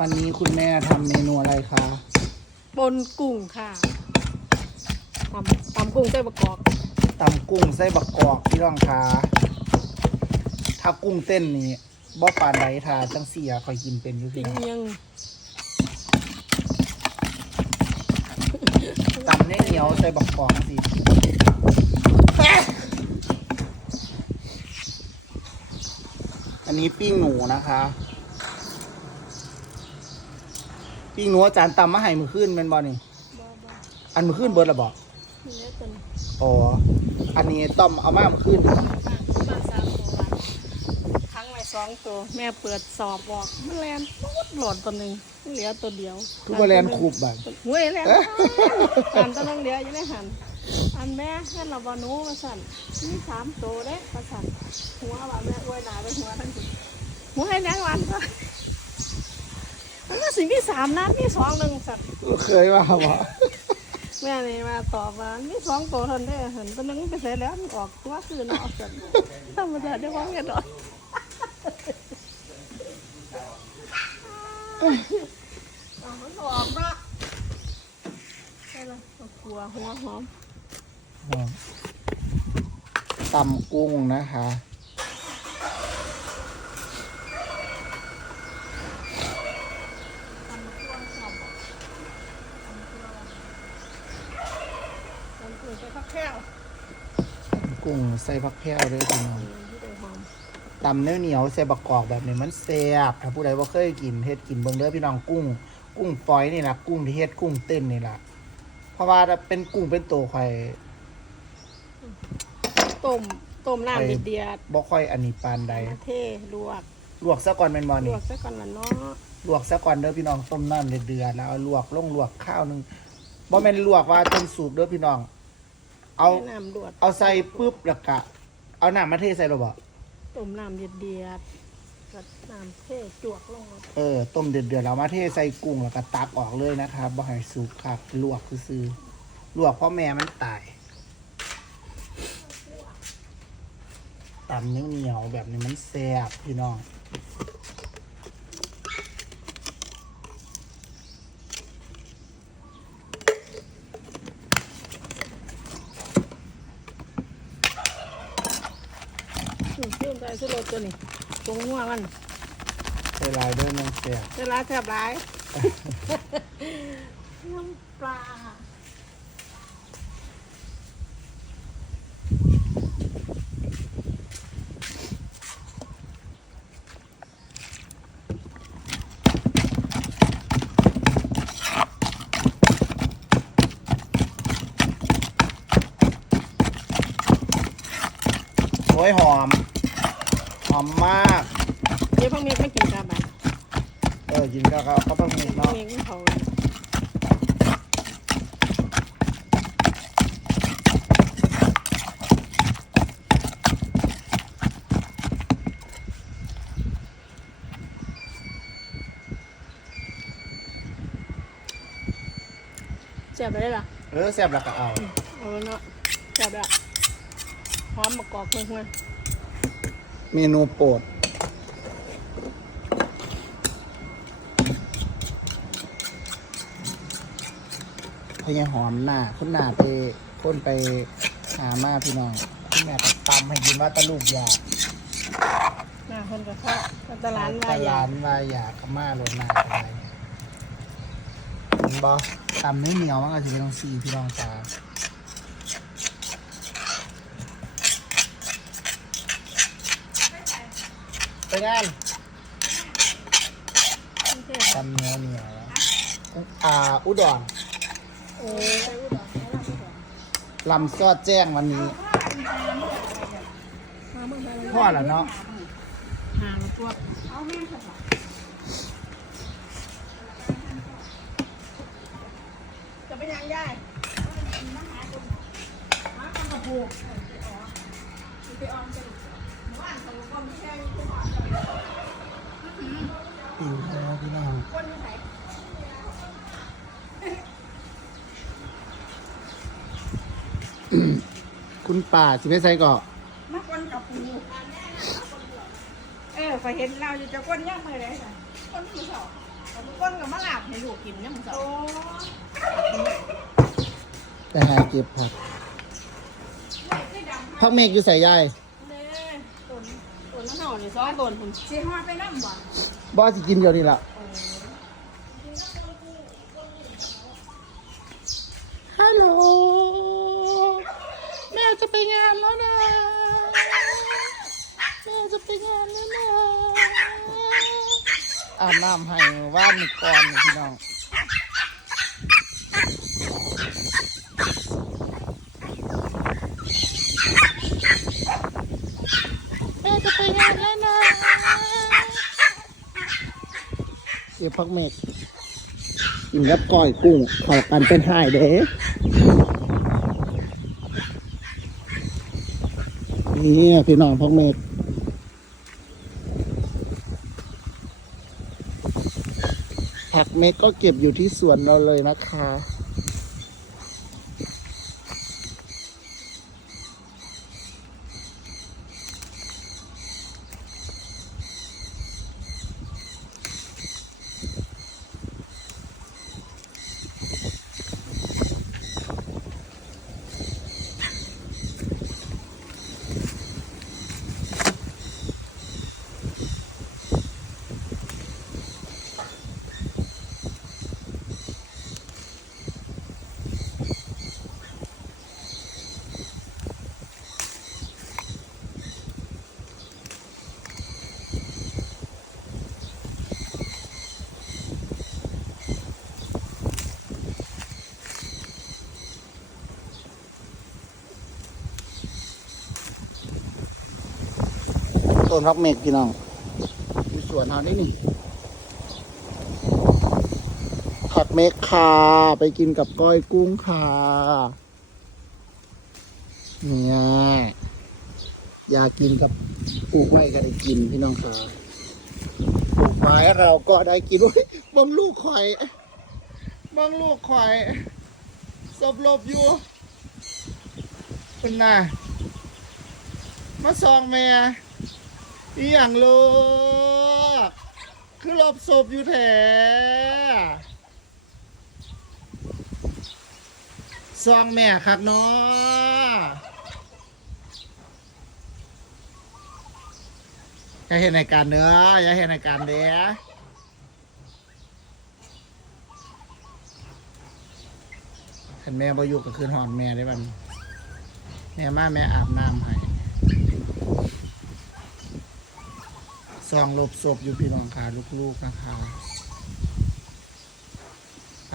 วันนี้คุณแม่ทำเมนูอะไรคะบนกุ้งค่ะตำตำกุ้งใส่บะกอกตำกุ้งไส้บักกอกพี่น้องคะถ้ากุ้งเต้นนี่บ่ปานใดทาจังเสียคอยกินเป็นอยู่ปิพี่งน้องเมียงตำเนี่ยเหนียวใส่บักกอกสิอันนี้ปิ้งหนูนะคะ ปิ้งหนูอาจารย์ตำมาให้มือขึ้นเป็นบอนี่บ่บ่อันมือขึ้นเบิร์ดละบอกนี่แหละตัวนี้อ๋ออันนี้ต้อมเอามามือขึ้นบ้านบ้านสามตัวครั้งไว้สองตัว แม่เปิดสอบบอกมันแลนปุ๊ดโหลดตัวหนึ่งมันเหลือตัวเดียวทุกบริเวณคูบแบบเว้ยแลนหันตัวนึงเหลืออยู่ในหันอันแม่เห็นเราบอนูมาสั่นมีสามตัวเด้มาสั่นหัวว่าแม่อวยหนาไปหัวทั้งทีหัวให้แมงวันก็มันก็ สิ่งที่สามนัดมีสองหนึ่งสั่นเคยว่าบ่ แม่นี่มาตอบว่ามีสองตัวเทานนได้เห็นตัวหนึงไปเสร็จแล้วมันออกตัวคืนออกกันธรรมดาได้ว่ากันดอกเอามันออกเนาะใช่ละเอากลัวหัวหอม ตำกุ้งนะคะ ทำตัวหอมทำตัวทำตัวไปพั กแก้วกุ้งใส่ผักแพรวด้วยพี่น้องที่ได้หอมตำเนื้อเหนียวใส่บักกอกแบบนี้มันแซ่บถ้าผู้ใดว่าเคยกินเฮ็ดกินเบิ่งเด้อพี่น้องกุ้ง กุ้งฝอยนี่ล่ะกุ้งที่เฮ็ดกุ้งเต้นนี่ล่ะเพราะว่าถ้าเป็นกุ้งเป็นตัวข่อยต้มต้มน้ำเดือดบ่ค่อยอันนี้ปานใดๆมาเทลวกลวกซะก่อนแม่นบ่ลนี่วกซะก่อนละเนาะลวกซะก่อนเด้อพี่น้องต้มน้ำเดือดๆแล้วเอาลวกลงลวกข้าวหนึงบ่แม่นลวกว่าจนสุกเด้อพี่น้อง เอาแม่น้ำลวกเอาใส่ปุ๊บแล้วก็เอาน้ำมาเทใส่แล้วบ่ต้มน้ำเดือดเดือดๆกับน้ำเทจวกลงมาเออต้มเดือดๆแล้วมาเทใส่กุ้งแล้วก็ตักออกเลยนะครับบ่ให้สุกครับลวกซื่อๆลวกเพราะแม่มันตายตำเหนียวๆแบบนี้มันแซ่บพี่น้อง อืมชื่นใจ สุดโลดตัวนี้ตรงหัวมันใส่ลายเด้อมันแซ่บเวลาแทบร้าย น้ำปลาโอ้ยหอมหอ มมาก เดี๋ยวพวกนี้ไม่กินกาบันเออกินก็เขาเขาต้องมีพวกเนาะนี้กินเขาเจ็บไปได้หรอเออแซ่บแล้วก็เอาเอาแล้วเนาะเจ็บแล้วหอมมะกอกเพื่อน เมนูโปรดพญาหอมหน้าคุณหน้าไปพ่นไปหามาพี่น้องคุณแม่ก็ตำให้กินว่าตะลูกอยากๆหน้าคนกับเขาตลาดว่าตอยาลากนว่าอยากกับมาโรดหน้าอะไรเห็นบ่ตำเนื้อเหนียวมันก็จะเป็นต้องซีพี่น้องจ้า ไปงานตำเนื้อเหนียวอ่า อุดรโอ้ยลำซอดแจ้งวันนี้มาเมื่อไหร่พ่อแล้วเนาะห่างตัวจะไปยังได้มาทำกระปูไปออมกัน ปิวแล้วพี่น้องคุณป่าสิไปใส่ก่อมาคนกับปูเออไปเห็นเราอยู่จะก้นย่างมือเลยค่ะก้นมือสองคนกับมะลาบให้ลูกกินเนี่ยมึงสาวไปหาเก็บผักพักเมกอยู่ใส่ยายเน่ต้นต้นน้ำเห่านี่ซ้อนต้นผมสิฮอไปน้ำบ่ บอสสิกินเดี๋ยวนี้ละฮัลโหลแม่จะไปงานแล้วนะแม่จะไปงานแล้วนะอาบน้ำให้ว่านนี่ก่อนนี่พี่น้อง แม่จะไปงานแล้วนะ เก็บพักเมฆกินกับก้อยกุ้งขอกันเป็นหายเด้นี่พี่น้องพักเมฆผักเมฆก็เก็บอยู่ที่สวนเราเลยนะคะ ต้นพักเมกพี่น้องมีสวนเฮานี่นี่ผักเมกคาไปกินกับก้อยกุ้งคาเนี่ยอยากกินกับปลูกไว้ก็ได้กินพี่น้องค่ะปลูกไม้เราก็ได้กินโอ้ยเบังลูกข่อยเบังลูกข่อยสบหลบอยู่เป็นน่ะมาซองแม่ อีหยังลูกคือหลบศพอยู่แถซองแม่ครับเนาะอย่าเห็นในการเนื้ออย่าเห็นในการเด้อคันแม่บ่อยู่ก็คืนหอนแม่ได้บัดนแม่มาแม่อาบน้ำให้ ซองลบศพอยู่พี่น้องค่ะลูกๆนะคะไป